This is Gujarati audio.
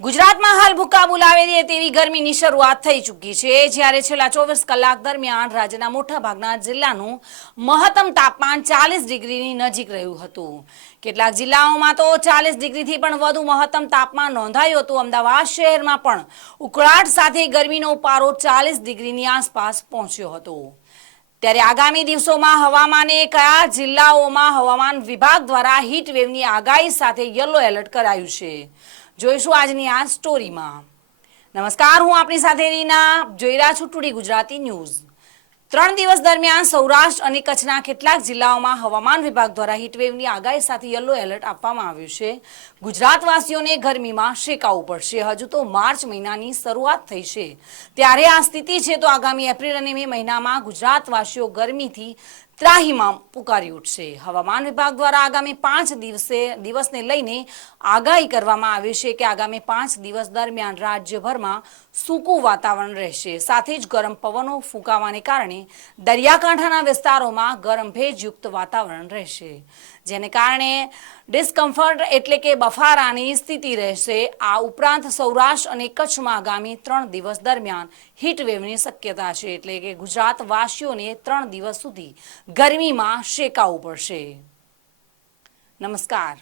ગુજરાતમાં હાલ ભૂકા બોલાવે દે તેવી ગરમીની શરૂઆત થઈ ચૂકી છે, જ્યારે છેલ્લા 24 કલાક દરમિયાન રાજ્યના મોટાભાગના જિલ્લાનું મહત્તમ તાપમાન 40 ડિગ્રીની નજીક રહ્યું હતું. કેટલાક જિલ્લાઓમાં તો 40 ડિગ્રીથી પણ વધુ મહત્તમ તાપમાન નોંધાયું હતું. અમદાવાદ શહેરમાં પણ ઉકળાટ સાથે ગરમીનો પારો 40 ડિગ્રીની આસપાસ પહોંચ્યો હતો. ત્યારે આગામી દિવસોમાં હવામાને કયા જિલ્લાઓમાં હવામાન વિભાગ દ્વારા હીટ વેવની આગાહી સાથે યલો એલર્ટ કરાયું છે, જોઈશું આજની આ સ્ટોરીમાં. નમસ્કાર, હું આપની સાથે રીના, જોઈ રહ્યા છો ટુડે ગુજરાતી ન્યૂઝ. 3 દિવસ દરમિયાન સૌરાષ્ટ્ર અને કચ્છના કેટલાક જિલ્લાઓમાં હવામાન વિભાગ દ્વારા હીટવેવની આગાહી સાથે યલો એલર્ટ આપવામાં આવ્યું છે. ગુજરાતવાસીઓને ગરમીમાં શેકાવવું પડશે. હજુ તો માર્ચ મહિનાની શરૂઆત થઈ છે, ત્યારે આ સ્થિતિ છે તો આગામી એપ્રિલ અને મે મહિનામાં ગુજરાતવાસીઓ ગરમીથી ત્રાહિમામ પુકારી ઉઠશે. હવામાન વિભાગ દ્વારા આગામી 5 દિવસને લઈને આગાહી કરવામાં આવી છે કે આગામી 5 દિવસ દરમિયાન રાજ્યભરમાં સૂકું વાતાવરણ રહેશે. સાથે જ ગરમ પવનો ફૂંકાવાને કારણે દરિયાકાંઠાના વિસ્તારોમાં ગરમ ભેજયુક્ત વાતાવરણ રહેશે, જેને કારણે ડિસ્કમ્ફર્ટ એટલે કે બફારાની સ્થિતિ રહેશે. આ ઉપરાંત સૌરાષ્ટ્ર અને કચ્છમાં આગામી 3 દિવસ દરમિયાન હીટવેવની શક્યતા છે, એટલે કે ગુજરાતવાસીઓને 3 દિવસ સુધી ગરમીમાં શેકાવવું પડશે. નમસ્કાર.